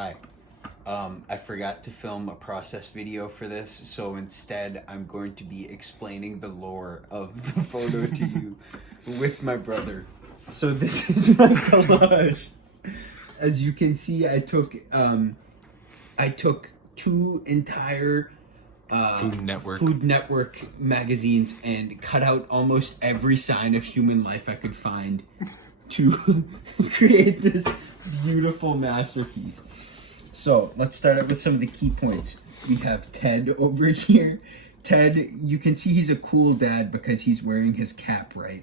Hi. I forgot to film a process video for this, so instead I'm going to be explaining the lore of the photo to you with my brother. So this is my collage. As you can see, I took two entire Food Network magazines and cut out almost every sign of human life I could find to create this beautiful masterpiece. So let's start out with some of the key points. We have Ted over here. Ted, you can see he's a cool dad because he's wearing his cap, right?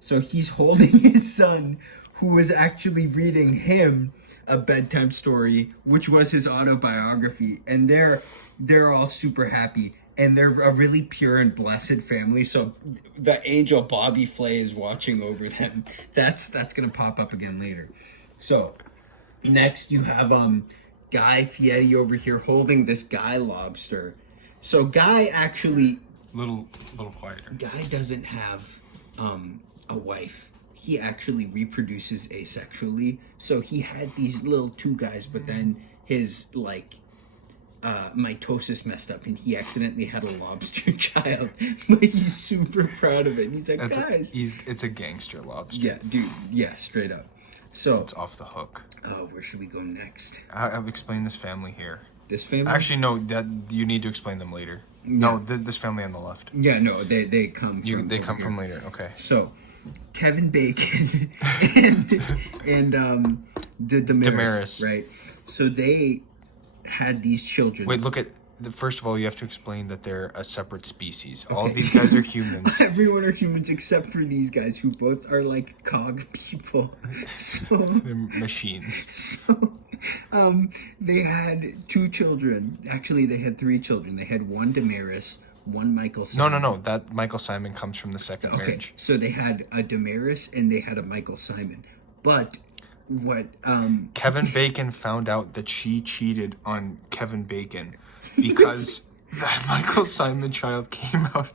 So he's holding his son, who was actually reading him a bedtime story, which was his autobiography, and they're all super happy, and they're a really pure and blessed family. So the angel Bobby Flay is watching over them. That's gonna pop up again later. So next you have Guy Fieri over here holding this Guy lobster. So Guy actually little quieter. Guy doesn't have a wife. He actually reproduces asexually. So he had these little two guys, but then his mitosis messed up and he accidentally had a lobster child. But he's super proud of it. And he's like, It's a gangster lobster. Yeah, dude. Yeah, straight up. So It's off the hook. oh, where should we go next? I've explained this family here. This family? Actually, no. That you need to explain them later. Yeah. No, this family on the left. Yeah, no, they come from They over come here. from later. Okay. So Kevin Bacon and Damaris, right? So they had these children. Wait, look at. First of all, you have to explain that they're a separate species. All Okay. of these guys are humans. Everyone are humans except for these guys who both are like cog people. So They're machines. So they had two children. Actually, they had three children. They had one Damaris, one Michael Simon. No. That Michael Simon comes from the second Okay, marriage. so they had a Damaris and they had a Michael Simon. But what Kevin Bacon found out that she cheated on Kevin Bacon because that Michael Simon child came out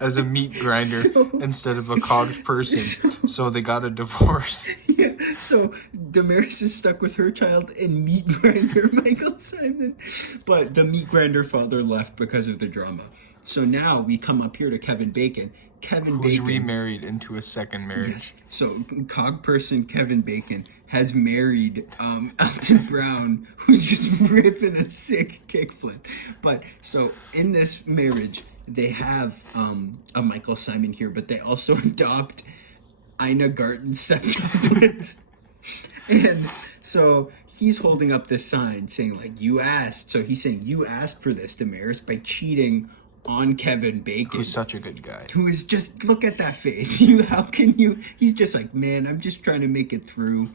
as a meat grinder instead of a cogged person. So they got a divorce. Yeah, so Damaris is stuck with her child and meat grinder Michael Simon. But the meat grinder father left because of the drama. So now we come up here to Kevin Bacon. Kevin Who's Bacon remarried into a second marriage. Yes. So cog person Kevin Bacon has married Elton Brown, who's just ripping a sick kickflip. But so in this marriage, they have a Michael Simon here, but they also adopt Ina Garten's septuplets. And so he's holding up this sign saying, like, you asked. So he's saying, you asked for this, Damaris, by cheating on Kevin Bacon. Who's such a good guy. Who is just, look at that face. How can you, he's just like, man, I'm just trying to make it through.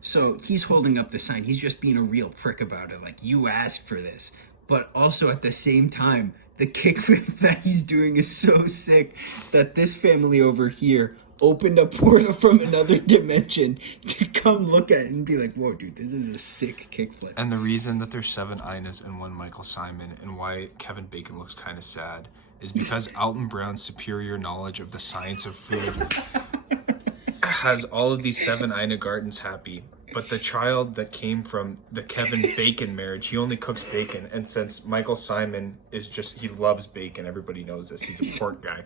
So he's holding up the sign. He's just being a real prick about it. Like, you asked for this. But also at the same time, the kickflip that he's doing is so sick that this family over here opened a portal from another dimension to come look at it and be like, whoa, dude, this is a sick kickflip. And the reason that there's 7 Inas and 1 Michael Simon and why Kevin Bacon looks kind of sad is because Alton Brown's superior knowledge of the science of food has all of these 7 Ina Gardens happy. But the child that came from the Kevin Bacon marriage, he only cooks bacon. And since Michael Simon is just, he loves bacon. Everybody knows this. He's a pork guy.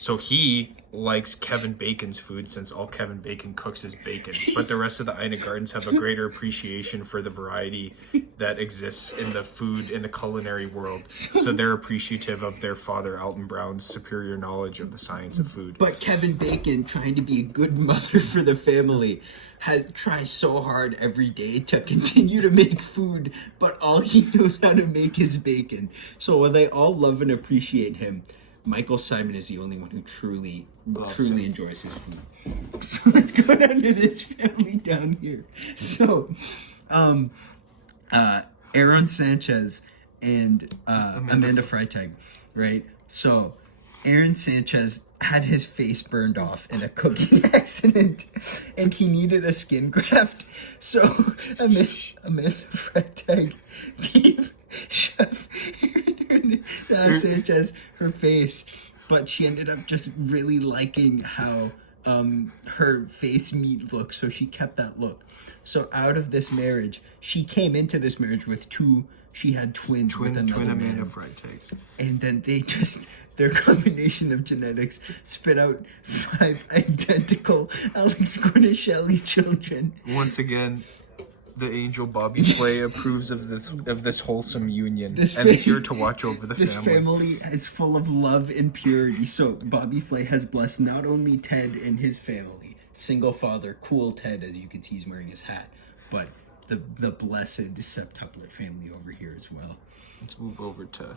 So he likes Kevin Bacon's food since all Kevin Bacon cooks is bacon. But the rest of the Ina Gardens have a greater appreciation for the variety that exists in the food, in the culinary world. So they're appreciative of their father, Alton Brown's superior knowledge of the science of food. But Kevin Bacon, trying to be a good mother for the family, tries so hard every day to continue to make food, but all he knows how to make is bacon. So while they all love and appreciate him, Michael Simon is the only one who truly enjoys his food. So let's go down to this family down here. So, Aaron Sanchez and Amanda Freitag, right? So, Aaron Sanchez had his face burned off in a cooking accident, and he needed a skin graft. So, Amanda Freitag gave Chef Aaron Sanchez her face, but she ended up just really liking how her face meat look, so she kept that look. So out of this marriage, she came into this marriage with she had twins with another man. Freitags. And then their combination of genetics spit out 5 identical Alex Cornishelli children. Once again, the angel Bobby Flay approves of this wholesome union and is here to watch over the family. This family is full of love and purity. So Bobby Flay has blessed not only Ted and his family, single father, cool Ted, as you can see he's wearing his hat, but the blessed septuplet family over here as well. Let's move over to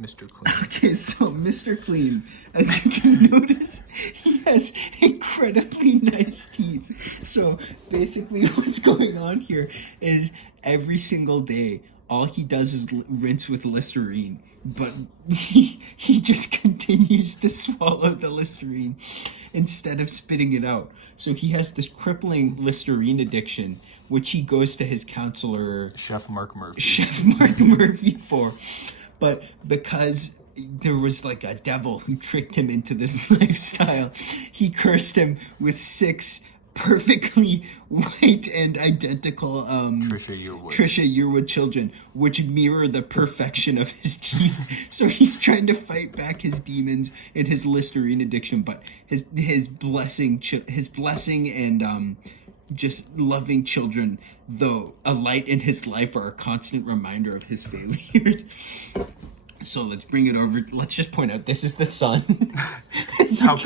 Mr. Clean. Okay, so Mr. Clean, as you can notice, he has incredibly nice teeth. So basically what's going on here is every single day, all he does is rinse with Listerine, but he just continues to swallow the Listerine instead of spitting it out. So he has this crippling Listerine addiction, which he goes to his counselor, Chef Mark Murphy for. But because there was like a devil who tricked him into this lifestyle, he cursed him with 6 perfectly white and identical Trisha Yearwood children, which mirror the perfection of his teeth. So he's trying to fight back his demons and his Listerine addiction, but his blessing and just loving children, though a light in his life, are a constant reminder of his failures. So let's bring it over. Let's just point out this is the sun. how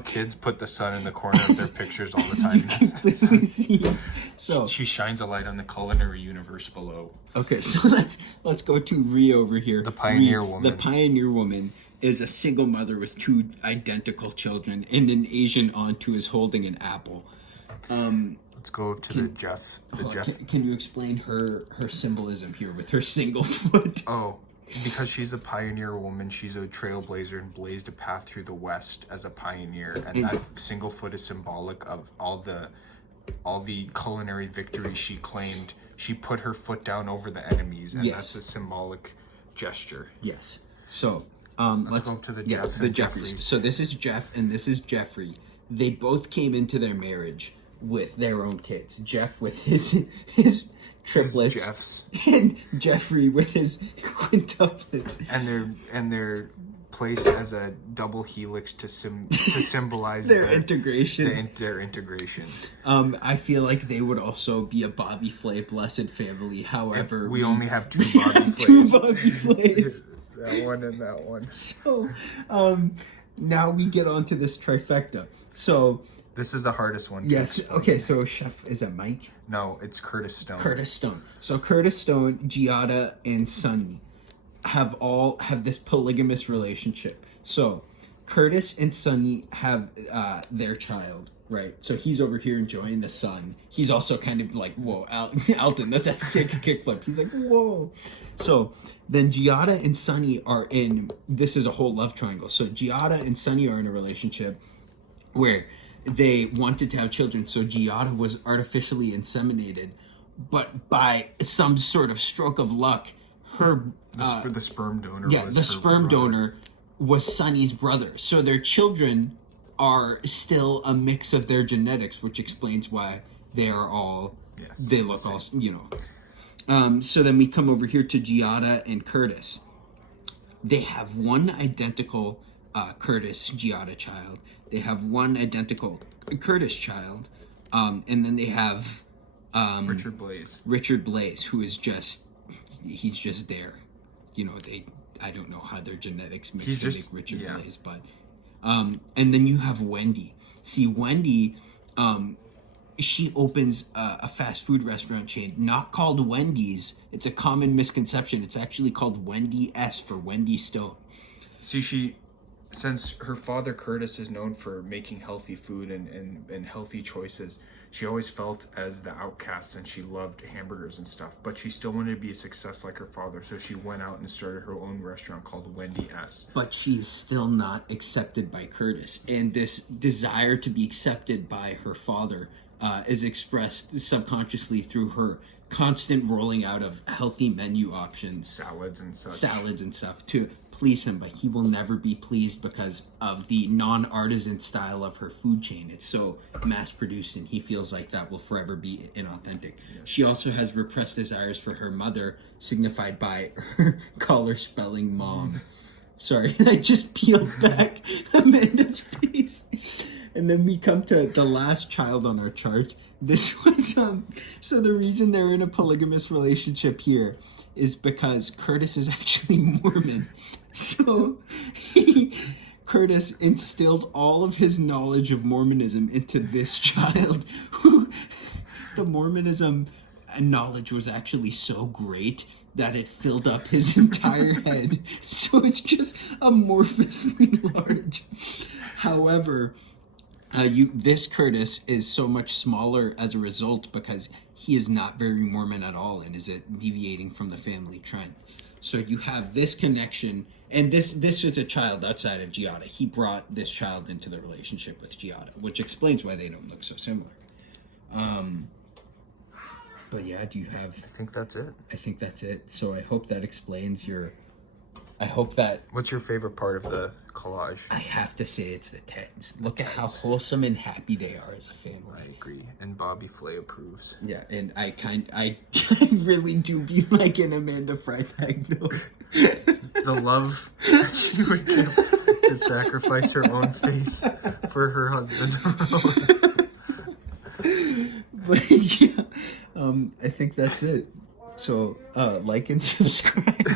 kids put the sun in the corner of their pictures all the time. So she shines a light on the culinary universe below. Okay, so let's go to Rhea over here. The pioneer woman. The pioneer woman is a single mother with 2 identical children, and an Asian aunt who is holding an apple. Let's go to Jeff. Can you explain her symbolism here with her single foot? Oh, because she's a pioneer woman, she's a trailblazer and blazed a path through the West as a pioneer, and that single foot is symbolic of all the culinary victories she claimed. She put her foot down over the enemies, and that's a symbolic gesture. Yes. So let's go to the Jeffreys. So this is Jeff and this is Jeffrey. They both came into their marriage with their own kids. Jeff with his triplets, Jeffs, and Jeffrey with his quintuplets. And they're placed as a double helix to symbolize their integration. Their integration. I feel like they would also be a Bobby Flay blessed family. However, we only have 2 Bobby Flays. 2 Bobby Flays. That one and that one. So, now we get on to this trifecta. So this is the hardest one. Yes. Okay. So Chef, is it Mike? No, it's Curtis Stone. Curtis Stone. So Curtis Stone, Giada, and Sonny have this polygamous relationship. So Curtis and Sonny have their child, right? So he's over here enjoying the sun. He's also kind of like, whoa, Alton, that's a sick kickflip. He's like, whoa. So then Giada and Sonny are in, this is a whole love triangle. So Giada and Sonny are in a relationship where they wanted to have children. So Giada was artificially inseminated, but by some sort of stroke of luck, the sperm donor. Yeah, the sperm donor was Sonny's brother. So their children are still a mix of their genetics, which explains why they are all. Yes, they look all, so then we come over here to Giada and Curtis. They have one identical Curtis Giada child. They have one identical Curtis child, and then they have Richard Blaze, who is he's just there. I don't know how their genetics mix to make Richard Blaze, but and then you have Wendy. See, Wendy, she opens a fast food restaurant chain, not called Wendy's. It's a common misconception. It's actually called Wendy S for Wendy Stone. See, since her father Curtis is known for making healthy food and healthy choices, she always felt as the outcast, and she loved hamburgers and stuff, but she still wanted to be a success like her father, so she went out and started her own restaurant called Wendy S. But she's still not accepted by Curtis, and this desire to be accepted by her father is expressed subconsciously through her constant rolling out of healthy menu options, salads and stuff, to please him, but he will never be pleased because of the non-artisan style of her food chain. It's so mass-produced, and he feels like that will forever be inauthentic. She also has repressed desires for her mother, signified by her collar spelling mom. Sorry, I just peeled back Amanda's face. And then we come to the last child on our chart. This was, so the reason they're in a polygamous relationship here is because Curtis is actually Mormon. So Curtis instilled all of his knowledge of Mormonism into this child, who the Mormonism knowledge was actually so great that it filled up his entire head. So it's just amorphously large. However, this Curtis is so much smaller as a result because he is not very Mormon at all and is deviating from the family trend. So you have this connection, and this is a child outside of Giada. He brought this child into the relationship with Giada, which explains why they don't look so similar. But yeah, do you have... I think that's it. I think that's it. So I hope that explains your... I hope that... What's your favorite part of the collage? I have to say it's the Teds. Look at how wholesome and happy they are as a family. I agree. And Bobby Flay approves. Yeah, and I really do be like an Amanda Freitag, though. The love that she would give to sacrifice her own face for her husband. But yeah, I think that's it. So, like and subscribe.